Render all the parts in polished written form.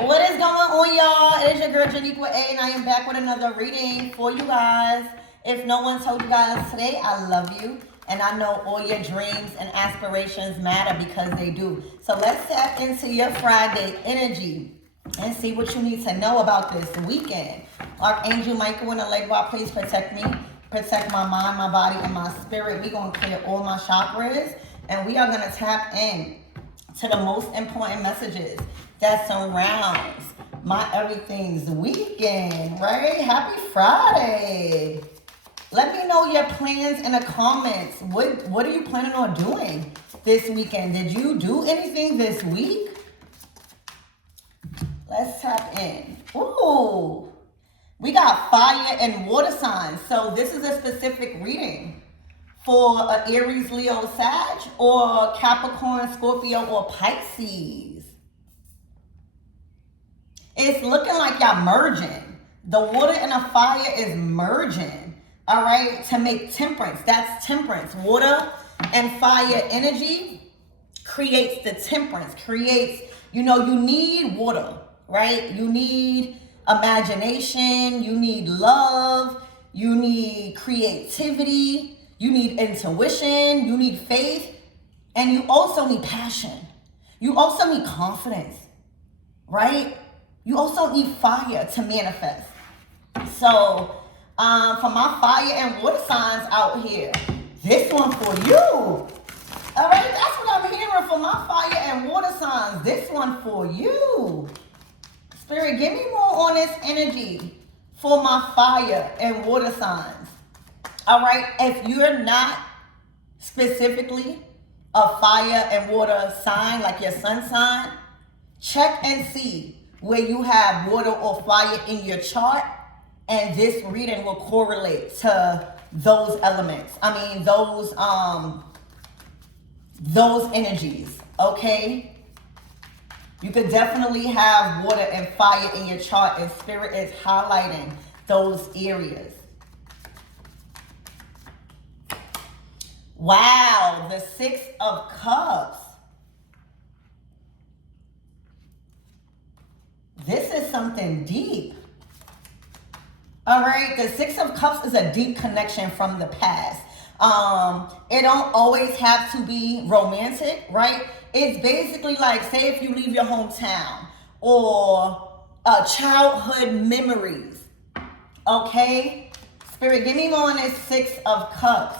What is going on, y'all? It is your girl Janiqua A, and I am back with another reading for you guys. If no one told you guys today, I love you. And I know all your dreams and aspirations matter because they do. So let's tap into your Friday energy and see what you need to know about this weekend. Archangel Michael in the lake bar, please protect me. Protect my mind, my body, and my spirit. We're going to clear all my chakras. And we are going to tap in to the most important messages that surrounds my everything's weekend, right? Happy Friday. Let me know your plans in the comments. What are you planning on doing this weekend? Did you do anything this week? Let's tap in. Ooh, we got fire and water signs. So this is a specific reading for an Aries, Leo, Sag, or Capricorn, Scorpio, or Pisces. It's looking like y'all merging. The water and the fire is merging, all right, to make temperance. That's temperance. Water and fire energy creates the temperance, creates, you need water, right? You need imagination, you need love, you need creativity, you need intuition, you need faith, and you also need passion. You also need confidence, right? You also need fire to manifest. So, for my fire and water signs out here, this one for you. All right, that's what I'm hearing for my fire and water signs. This one for you. Spirit, give me more on this energy for my fire and water signs. All right, if you're not specifically a fire and water sign, like your sun sign, check and see where you have water or fire in your chart, and this reading will correlate to those elements. I mean, those energies, okay? You could definitely have water and fire in your chart, and Spirit is highlighting those areas. Wow, the Six of Cups. This is something deep. All right, the Six of Cups is a deep connection from the past. It don't always have to be romantic, right? It's basically like, say if you leave your hometown or childhood memories, okay? Spirit, give me more on this Six of Cups.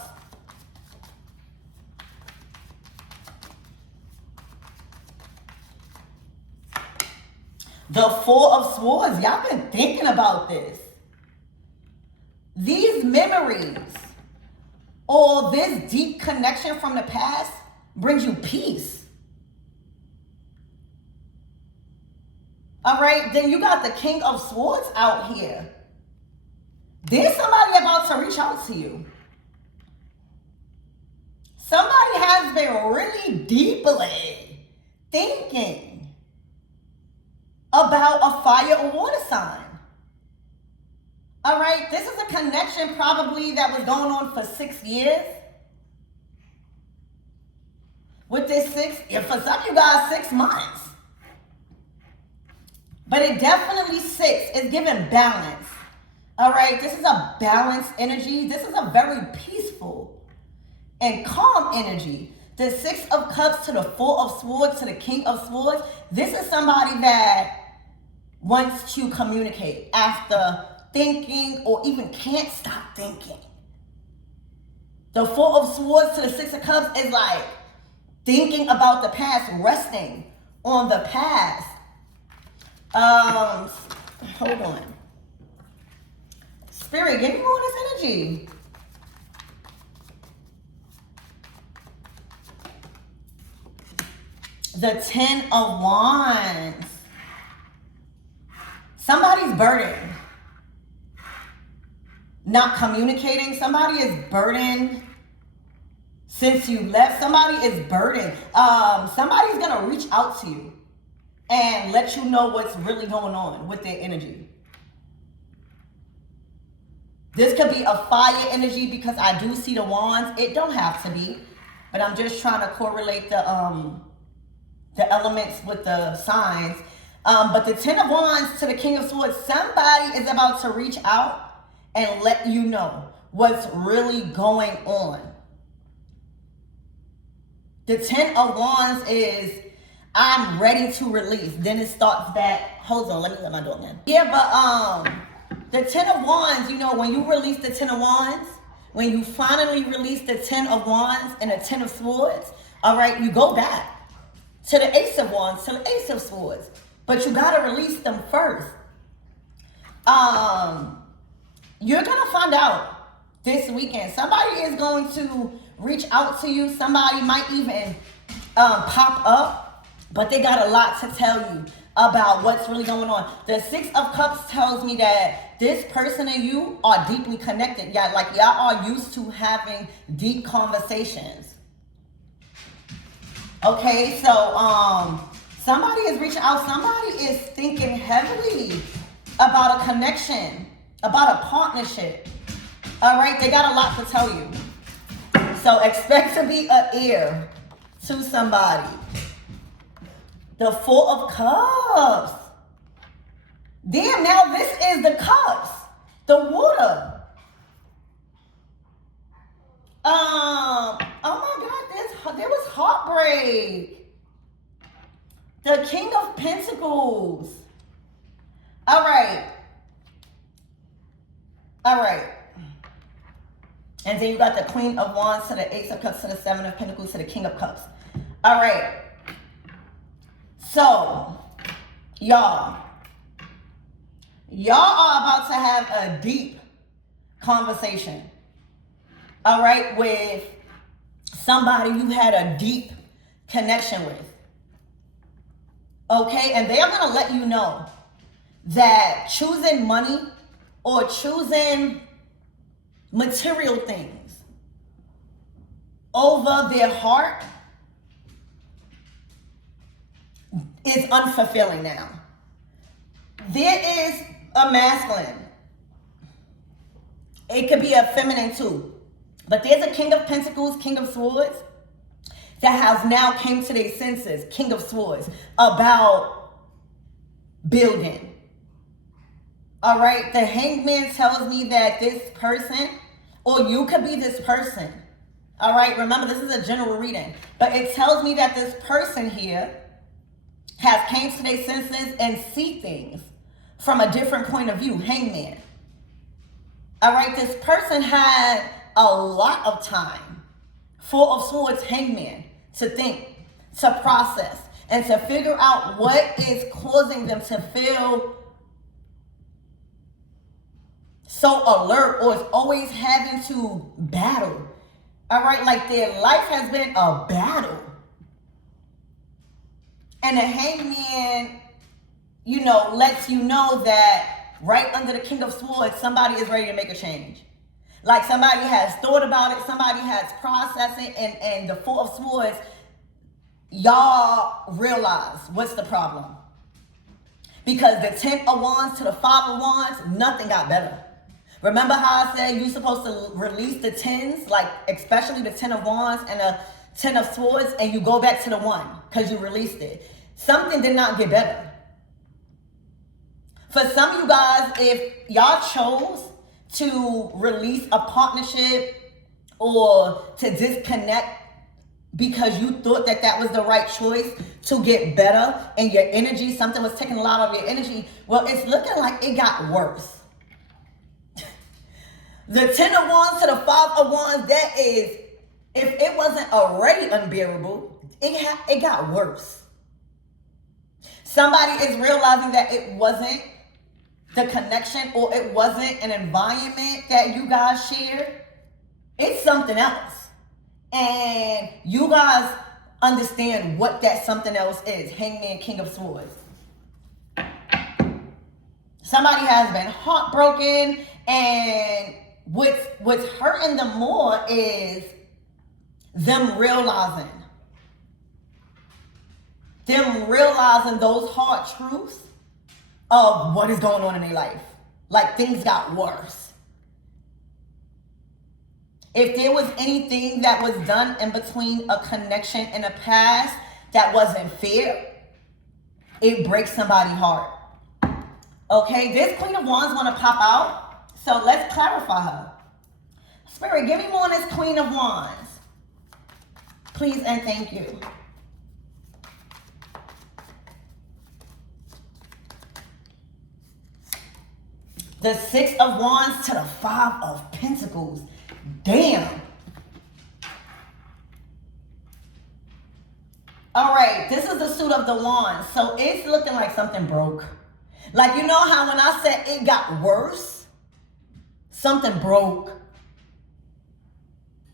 The Four of Swords, y'all been thinking about this. These memories or this deep connection from the past brings you peace. All right, then you got the King of Swords out here. There's somebody about to reach out to you. Somebody has been really deeply thinking about a fire or water sign. All right, this is a connection probably that was going on for 6 years. With this for some of you guys, 6 months. But it definitely 6 is giving balance. All right, this is a balanced energy. This is a very peaceful and calm energy. The Six of Cups to the Four of Swords to the King of Swords. This is somebody that wants to communicate after thinking or even can't stop thinking. The Four of Swords to the Six of Cups is like thinking about the past, resting on the past. Hold on. Spirit, give me more of this energy. The Ten of Wands. Somebody's burdened. Not communicating. Somebody is burdened since you left. Somebody is burdened. Somebody's going to reach out to you and let you know what's really going on with their energy. This could be a fire energy because I do see the wands. It don't have to be, but I'm just trying to correlate the elements with the signs. But the Ten of Wands to the King of Swords, somebody is about to reach out and let you know what's really going on. The Ten of Wands is, I'm ready to release. Then it starts back. Hold on, let me let my door in. Yeah, but the Ten of Wands, you know, when you release the Ten of Wands, when you finally release the Ten of Wands and the Ten of Swords, all right, you go back to the Ace of Wands, to the Ace of Swords. But you got to release them first. You're going to find out this weekend. Somebody is going to reach out to you. Somebody might even pop up, but they got a lot to tell you about what's really going on. The Six of Cups tells me that this person and you are deeply connected. Yeah, like y'all are used to having deep conversations. Okay, so somebody is reaching out. Somebody is thinking heavily about a connection, about a partnership. All right, they got a lot to tell you. So expect to be an ear to somebody. The Four of Cups. Damn, now this is the cups. The water. Oh my God, there was heartbreak. The King of Pentacles. All right. And then you got the Queen of Wands to the Ace of Cups to the Seven of Pentacles to the King of Cups. All right. So, y'all are about to have a deep conversation. All right, with somebody you had a deep connection with. Okay, and they are going to let you know that choosing money or choosing material things over their heart is unfulfilling now. There is a masculine. It could be a feminine too. But there's a King of Pentacles, King of Swords, that has now came to their senses, King of Swords, about building. All right, the Hangman tells me that this person, or you could be this person. All right, remember this is a general reading. But it tells me that this person here has came to their senses and see things from a different point of view. Hangman. All right, this person had a lot of time. Four of Swords, Hangman, to think, to process, and to figure out what is causing them to feel so alert or is always having to battle. All right, like their life has been a battle. And the Hangman, you know, lets you know that right under the King of Swords, somebody is ready to make a change. Like somebody has thought about it, somebody has processed it, and the Four of Swords, y'all realize what's the problem. Because the Ten of Wands to the Five of Wands, nothing got better. Remember how I said you're supposed to release the tens, like especially the Ten of Wands and the Ten of Swords, and you go back to the one because you released it. Something did not get better. For some of you guys, if y'all chose to release a partnership or to disconnect because you thought that that was the right choice to get better and your energy, something was taking a lot of your energy, well, it's looking like it got worse. The Ten of Wands to the Five of Wands, that is, if it wasn't already unbearable, it got worse. Somebody is realizing that it wasn't the connection or it wasn't an environment that you guys shared. It's something else. And you guys understand what that something else is. Hangman, King of Swords. Somebody has been heartbroken, and what's hurting them more is them realizing those hard truths of what is going on in their life. Like things got worse. If there was anything that was done in between a connection in the past that wasn't fair, it breaks somebody's heart. Okay, this Queen of Wands want to pop out. So let's clarify her. Spirit, give me more on this Queen of Wands. Please and thank you. The Six of Wands to the Five of Pentacles. Damn. All right, this is the suit of the Wands. So it's looking like something broke. Like, you know how when I said it got worse? Something broke.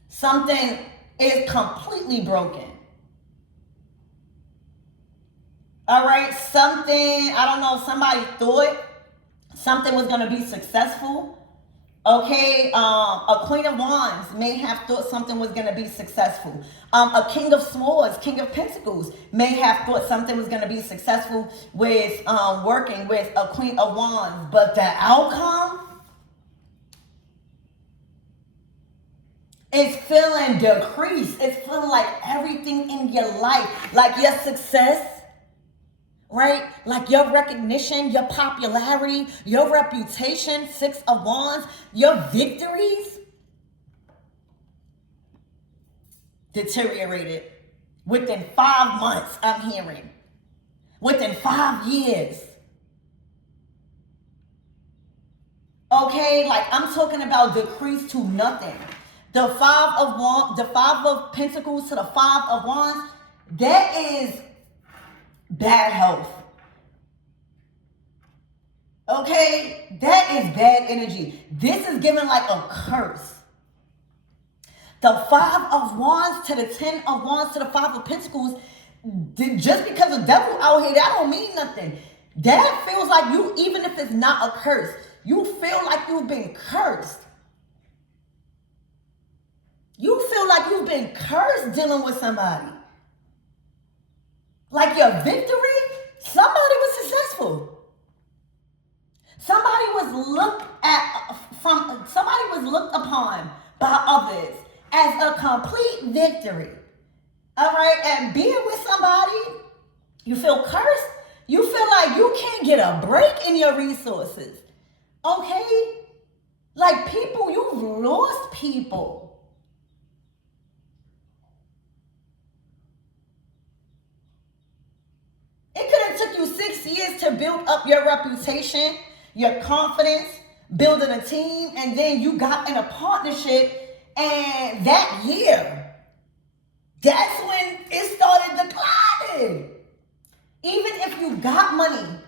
Something is completely broken. All right, something, I don't know, somebody thought something was going to be successful. Okay, a Queen of Wands may have thought something was going to be successful. A King of Swords, King of Pentacles, may have thought something was going to be successful with working with a Queen of Wands. But the outcome is feeling decreased. It's feeling like everything in your life, like your success, right? Like your recognition, your popularity, your reputation, Six of Wands, your victories deteriorated within 5 months, I'm hearing. Within 5 years. Okay, like I'm talking about decrease to nothing. The Five of Pentacles to the Five of Wands, that is bad health. Okay, that is bad energy. This is giving like a curse. The Five of Wands to the Ten of Wands to the Five of Pentacles, just because the devil out here, that don't mean nothing. That feels like you, even if it's not a curse, you feel like you've been cursed. You feel like you've been cursed dealing with somebody. Like your victory, somebody was successful. Somebody was looked upon by others as a complete victory. All right, and being with somebody, you feel cursed. You feel like you can't get a break in your resources. Okay? Like people, you've lost people. It could have took you 6 years to build up your reputation, your confidence, building a team, and then you got in a partnership, and that year, that's when it started declining. Even if you got money,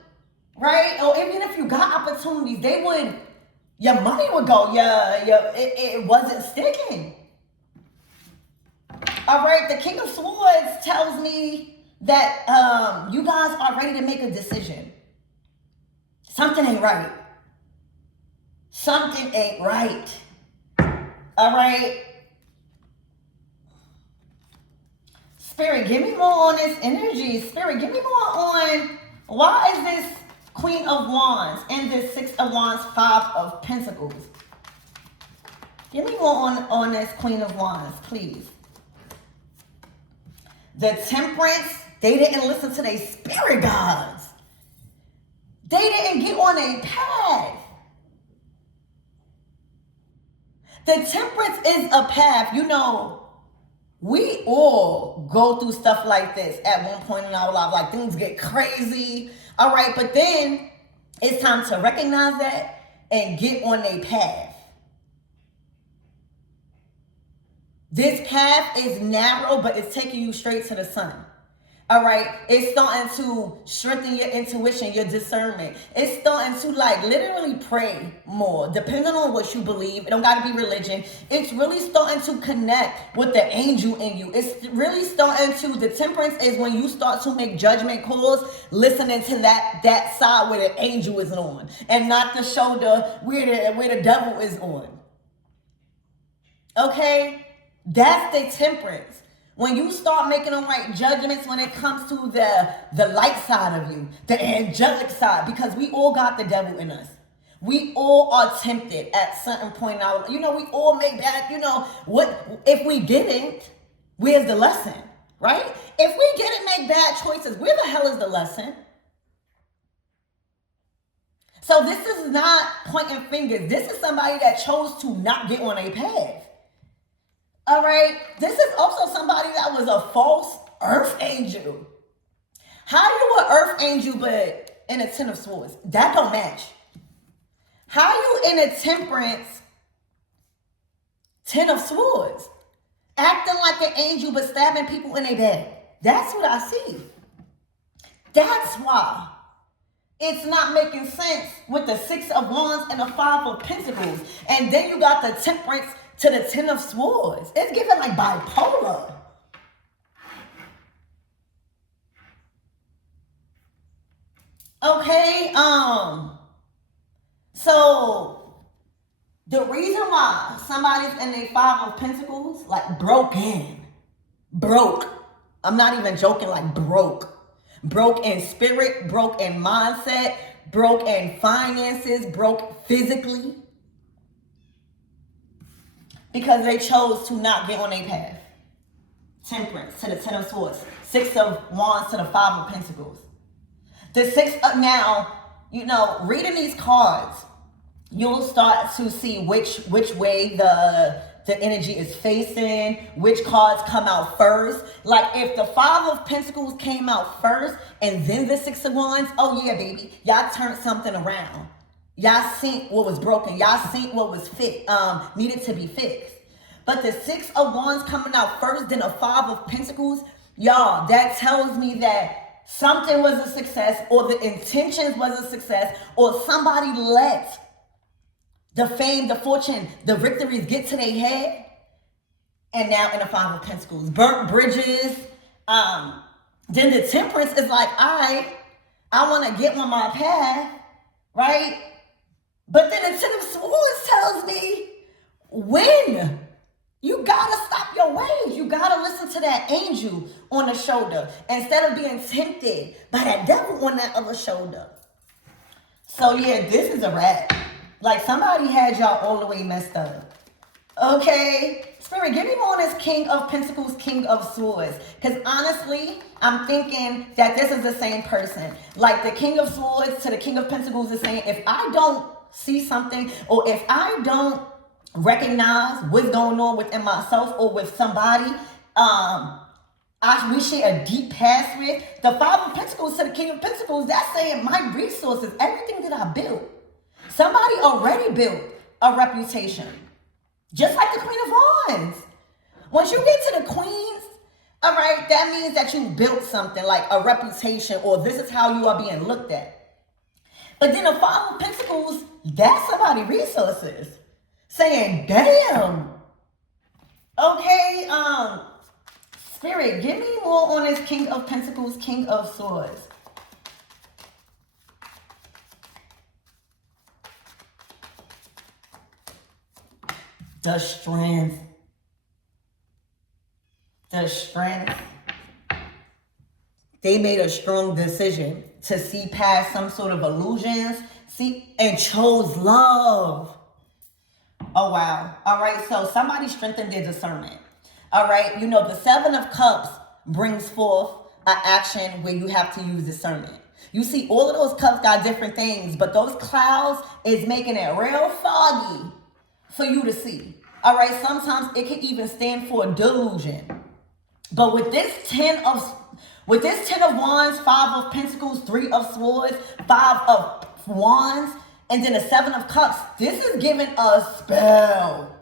right? Or even if you got opportunities, your money would go, it wasn't sticking. All right, the King of Swords tells me that you guys are ready to make a decision. Something ain't right. Something ain't right. All right. Spirit, give me more on this energy. Spirit, give me more on why is this Queen of Wands and this Six of Wands, Five of Pentacles? Give me more on this Queen of Wands, please. The Temperance, they didn't listen to their spirit guides. They didn't get on a path. The Temperance is a path. You know, we all go through stuff like this at one point in our life. Like things get crazy. All right, but then it's time to recognize that and get on a path. This path is narrow, but it's taking you straight to the sun. All right, it's starting to strengthen your intuition, your discernment. It's starting to like literally pray more, depending on what you believe. It don't got to be religion. It's really starting to connect with the angel in you. It's really starting to, the Temperance is when you start to make judgment calls, listening to that side where the angel is on, and not the shoulder where the devil is on. Okay, that's the Temperance. When you start making the right judgments when it comes to the light side of you, the angelic side, because we all got the devil in us. We all are tempted at certain point in our life. You know, we all make bad, you know, what if we didn't, where's the lesson, right? If we didn't make bad choices, where the hell is the lesson? So this is not pointing fingers. This is somebody that chose to not get on a path. All right. This is also somebody that was a false earth angel. How you an earth angel but in a Ten of Swords? That don't match. How you in a Temperance Ten of Swords? Acting like an angel but stabbing people in their back. That's what I see. That's why it's not making sense with the Six of Wands and the Five of Pentacles. And then you got the Temperance to the Ten of Swords. It's giving like bipolar. Okay, so the reason why somebody's in a Five of Pentacles, like broke, I'm not even joking, like broke in spirit, broke in mindset, broke in finances, broke physically, because they chose to not get on a path. Temperance to the Ten of Swords, Six of Wands to the Five of Pentacles. The Six of, now, you know, reading these cards, you'll start to see which way the energy is facing, which cards come out first. Like if the Five of Pentacles came out first and then the Six of Wands, oh yeah, baby, y'all turned something around. Y'all seen what was broken. Y'all seen what was needed to be fixed. But the Six of Wands coming out first, then the Five of Pentacles, y'all, that tells me that something was a success, or the intentions was a success, or somebody let the fame, the fortune, the victories get to their head. And now in the Five of Pentacles, burnt bridges. Then the Temperance is like, I want to get on my path, right? But then the Ten of Swords tells me, when? You gotta stop your ways. You gotta listen to that angel on the shoulder instead of being tempted by that devil on that other shoulder. So yeah, this is a wrap. Like somebody had y'all all the way messed up. Okay? Spirit, give me more on this King of Pentacles, King of Swords. Because honestly, I'm thinking that this is the same person. Like the King of Swords to the King of Pentacles is saying, if I don't see something, or if I don't recognize what's going on within myself or with somebody we share a deep past with, the Five of Pentacles to the King of Pentacles, that's saying my resources, everything that I built, somebody already built a reputation. Just like the Queen of Wands. Once you get to the Queens, all right, that means that you built something like a reputation, or this is how you are being looked at. But then the Five of Pentacles, that's somebody's resources. Saying, damn. Okay, Spirit, give me more on this King of Pentacles, King of Swords. The strength. They made a strong decision to see past some sort of illusions, and chose love. Oh, wow. All right. So somebody strengthened their discernment. All right. You know, the Seven of Cups brings forth an action where you have to use discernment. You see, all of those cups got different things, but those clouds is making it real foggy for you to see. All right. Sometimes it can even stand for a delusion. But with this Ten of Wands, Five of Pentacles, Three of Swords, Five of Wands, and then the Seven of Cups, this is giving a spell.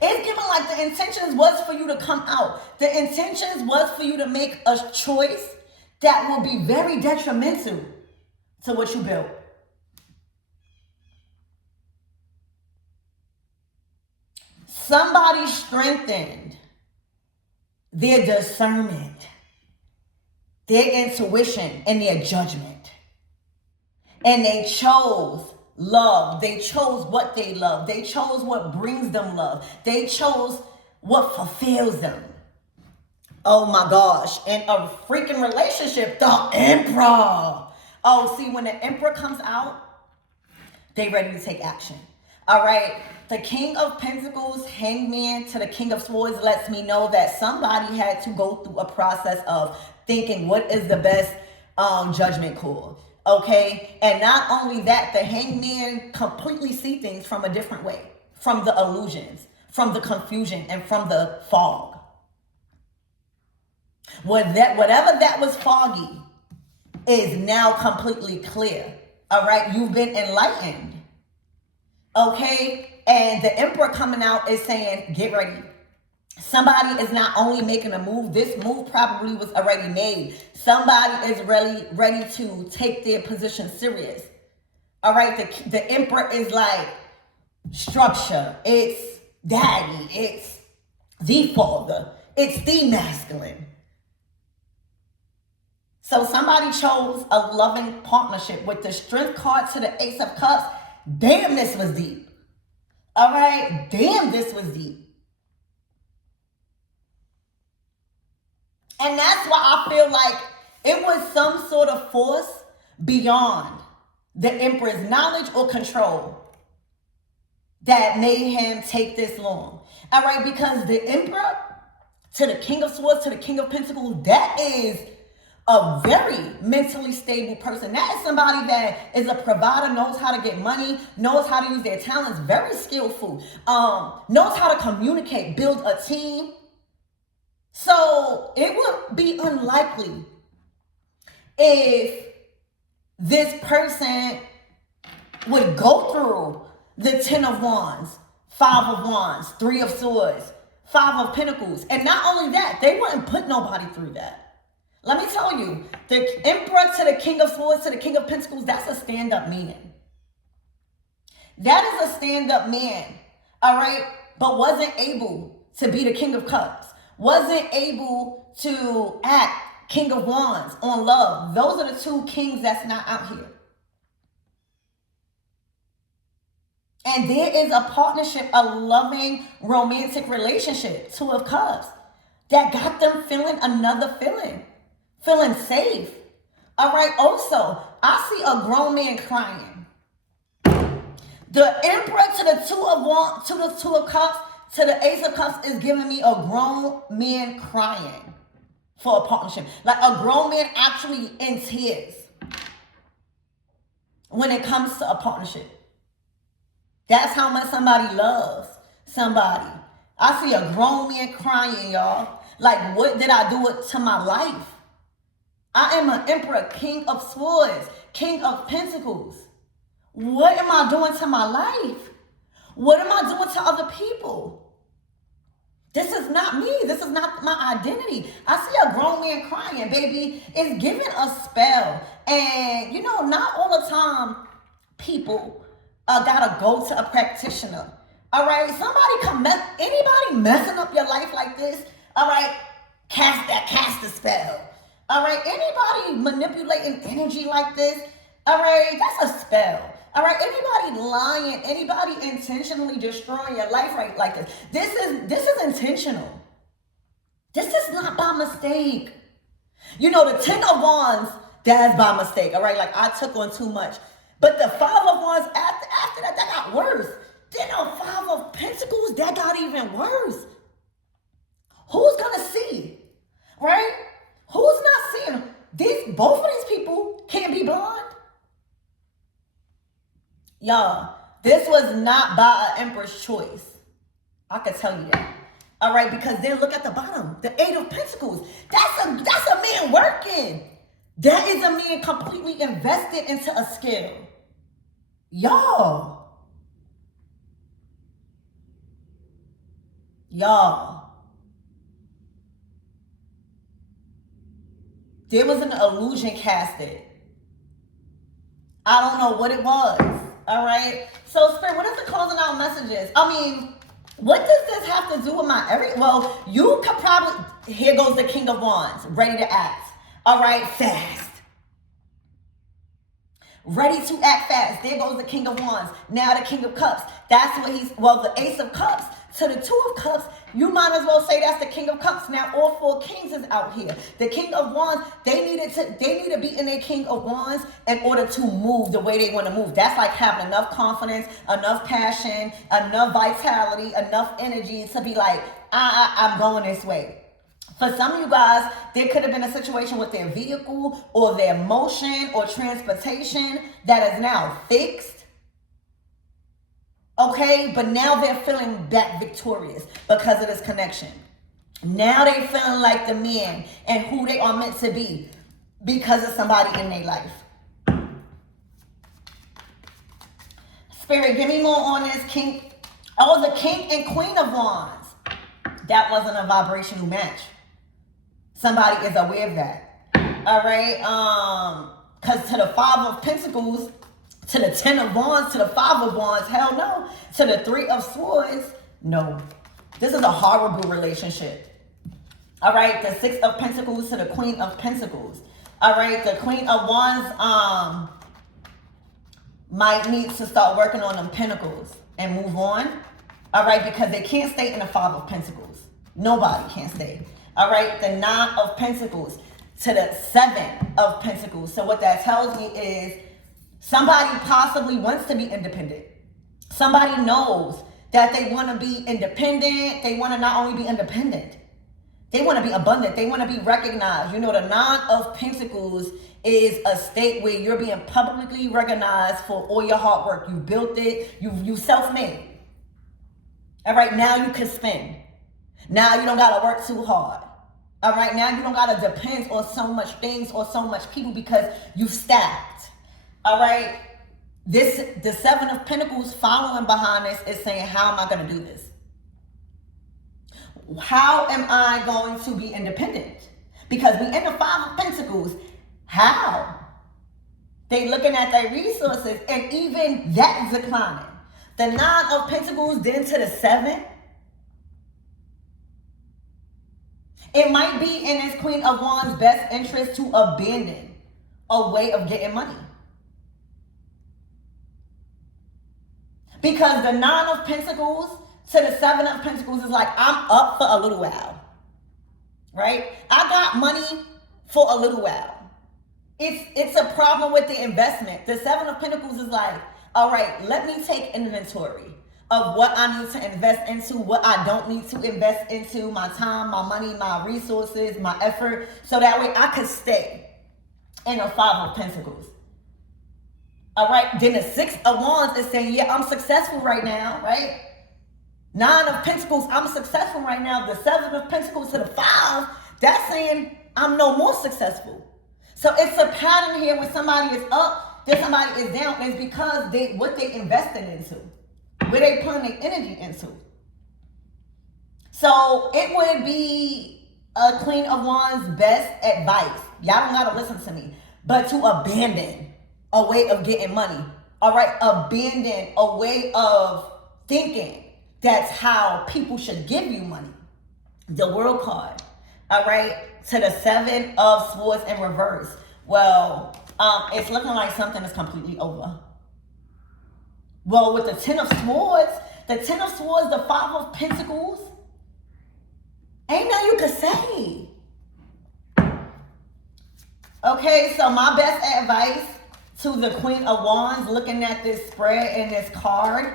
It's giving like the intentions was for you to come out. The intentions was for you to make a choice that will be very detrimental to what you built. Somebody strengthened their discernment, their intuition, and their judgment. And they chose love. They chose what they love. They chose what brings them love. They chose what fulfills them. Oh my gosh. In a freaking relationship, the Emperor. Oh, see, when the Emperor comes out, they ready to take action. All right. The King of Pentacles, Hangman to the King of Swords lets me know that somebody had to go through a process of thinking what is the best judgment call. Okay, and not only that, the hangman completely see things from a different way, from the illusions, from the confusion, and from the fog. Whatever that was foggy is now completely clear. All right, you've been enlightened. Okay, and the emperor coming out is saying, get ready. Somebody is not only making a move, this move probably was already made. Somebody is really ready to take their position serious. All right, the emperor is like structure, it's daddy, it's the father, it's the masculine. So somebody chose a loving partnership with the strength card to the Ace of Cups. Damn, this was deep. All right, damn, this was deep. And that's why I feel like it was some sort of force beyond the emperor's knowledge or control that made him take this long. All right, because the emperor to the King of Swords, to the King of Pentacles, that is a very mentally stable person. That is somebody that is a provider, knows how to get money, knows how to use their talents, very skillful, knows how to communicate, build a team. So it would be unlikely if this person would go through the 10 of Wands, 5 of Wands, 3 of Swords, 5 of Pentacles. And not only that, they wouldn't put nobody through that. Let me tell you, the Emperor to the King of Swords to the King of Pentacles, that's a stand-up man. That is a stand-up man, all right? But wasn't able to be the King of Cups. Wasn't able to act King of Wands on love. Those are the two kings that's not out here. And there is a partnership, a loving, romantic relationship, 2 of Cups, that got them feeling another feeling, feeling safe. All right, also, I see a grown man crying. The Emperor to the 2 of Wands, to the 2 of Cups, to the Ace of Cups is giving me a grown man crying for a partnership. Like a grown man actually in tears when it comes to a partnership. That's how much somebody loves somebody. I see a grown man crying, y'all. Like, what did I do to my life? I am an Emperor, King of Swords, King of Pentacles. What am I doing to my life? What am I doing to other people? This is not me. This is not my identity. I see a grown man crying, baby. It's giving a spell. And, you know, not all the time people gotta go to a practitioner. All right? Somebody anybody messing up your life like this, all right, cast a spell. All right? Anybody manipulating energy like this, all right, that's a spell. All right, anybody lying, anybody intentionally destroying your life right like this. This is intentional. This is not by mistake. You know, the 10 of Wands, that's by mistake. All right, like I took on too much. But the 5 of Wands, after that got worse. Then the 5 of Pentacles, that got even worse. Who's gonna see? Right? Who's not seeing? Both of these people can't be blind. Y'all, this was not by an Emperor's choice. I can tell you that. All right, because then look at the bottom, the 8 of Pentacles. That's a man working. That is a man completely invested into a skill. Y'all. There was an illusion casted. I don't know what it was. All right. So, Spirit, what is the closing out messages? I mean, what does this have to do with well, you could probably, here goes the King of Wands, ready to act. All right, fast. Ready to act fast. There goes the King of Wands. Now the King of Cups. That's what the Ace of Cups to the 2 of Cups. You might as well say that's the King of Cups. Now all 4 kings is out here. The King of Wands, they need to be in their King of Wands in order to move the way they want to move. That's like having enough confidence, enough passion, enough vitality, enough energy to be like, I'm going this way. For some of you guys, there could have been a situation with their vehicle or their motion or transportation that is now fixed. Okay, but now they're feeling back victorious because of this connection. Now they're feeling like the men and who they are meant to be because of somebody in their life. Spirit, give me more on this king. Oh, the king and queen of wands. That wasn't a vibrational match. Somebody is aware of that. All right. Because to the 5 of pentacles, to the 10 of wands, to the 5 of wands, hell no. To the 3 of swords, no. This is a horrible relationship. All right. The 6 of pentacles to the queen of pentacles. All right. The queen of wands might need to start working on them pentacles and move on. All right. Because they can't stay in the 5 of pentacles. Nobody can stay. All right. The 9 of pentacles to the 7 of pentacles. So what that tells me is somebody possibly wants to be independent. Somebody knows that they want to be independent. They want to not only be independent, they want to be abundant. They want to be recognized. You know, the 9 of pentacles is a state where you're being publicly recognized for all your hard work. You built it. You self-made. All right, now you can spend. Now you don't got to work too hard. All right, now you don't got to depend on so much things or so much people because you stacked. All right, the 7 of pentacles following behind this is saying, how am I going to do this? How am I going to be independent? Because we in the 5 of pentacles. How? They looking at their resources and even that is declining. The 9 of pentacles then to the 7. It might be in this queen of wands best interest to abandon a way of getting money. Because the 9 of pentacles to the 7 of pentacles is like, I'm up for a little while. Right? I got money for a little while. It's a problem with the investment. The 7 of pentacles is like, all right, let me take inventory of what I need to invest into, what I don't need to invest into, my time, my money, my resources, my effort, so that way I could stay in the 5 of pentacles. All right, then the 6 of wands is saying, yeah, I'm successful right now, right? 9 of pentacles, I'm successful right now. The 7 of pentacles to the 5, that's saying I'm no more successful. So it's a pattern here when somebody is up, then somebody is down. And it's because what they invested into, where they putting their energy into. So it would be a queen of wands best advice. Y'all don't gotta listen to me, but to abandon a way of getting money. All right, abandon a way of thinking. That's how people should give you money. The world card. All right, to the 7 of swords in reverse. Well, it's looking like something is completely over. Well, with the 10 of swords, the 10 of swords, the 5 of pentacles, ain't nothing you can say. Okay, so my best advice to the queen of wands looking at this spread and this card,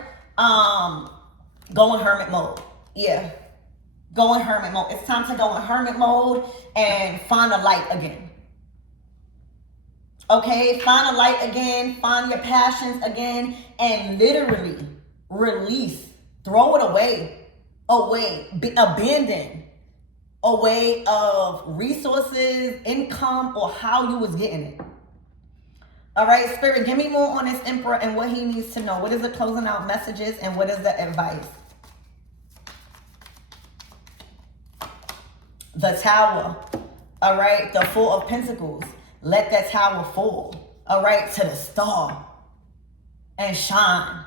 go in hermit mode. Yeah. Go in hermit mode. It's time to go in hermit mode and find a light again. Okay? Find a light again. Find your passions again. And literally release. Throw it away. Abandon a way of resources, income, or how you was getting it. All right, Spirit, give me more on this Emperor and what he needs to know. What is the closing out messages and what is the advice? The Tower. All right, the 4 of Pentacles. Let that tower fall. All right, to the star and shine.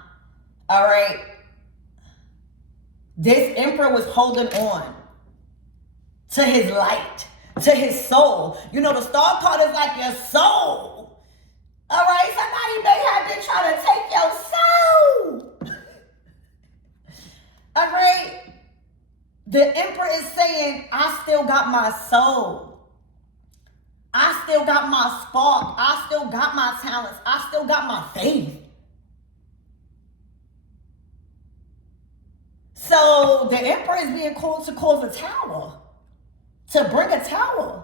All right. This Emperor was holding on to his light, to his soul. You know, the star card is like your soul. All right, somebody may have been trying to take your soul. All right. The Emperor is saying, I still got my soul. I still got my spark. I still got my talents. I still got my faith. So the Emperor is being called to cause a tower to bring a tower.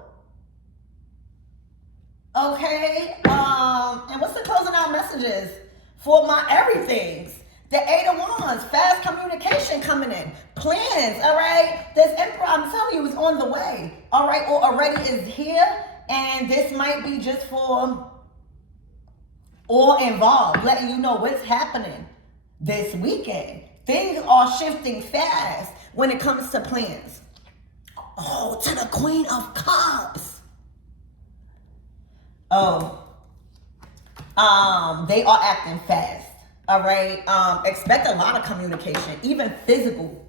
Okay, and what's the closing out messages for my everythings? The Eight of Wands, fast communication coming in, plans, all right? This Emperor, I'm telling you, is on the way, all right, or already is here, and this might be just for all involved, letting you know what's happening this weekend. Things are shifting fast when it comes to plans. Oh, to the Queen of Cups. Oh, they are acting fast. All right. Expect a lot of communication, even physical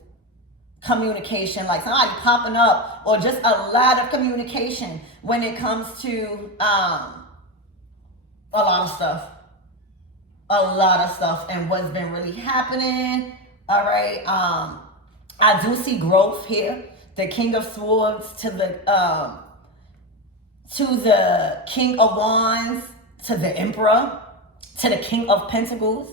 communication, like somebody popping up, or just a lot of communication when it comes to a lot of stuff. A lot of stuff and what's been really happening. All right. I do see growth here. The King of Swords to the King of Wands, to the Emperor, to the King of Pentacles.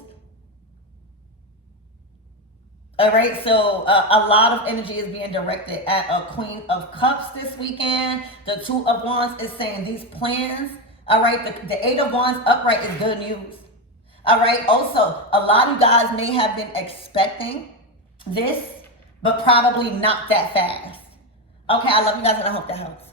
All right, so a lot of energy is being directed at a Queen of Cups this weekend. The Two of Wands is saying these plans. All right, the Eight of Wands upright is good news. All right, also, a lot of you guys may have been expecting this, but probably not that fast. Okay, I love you guys and I hope that helps.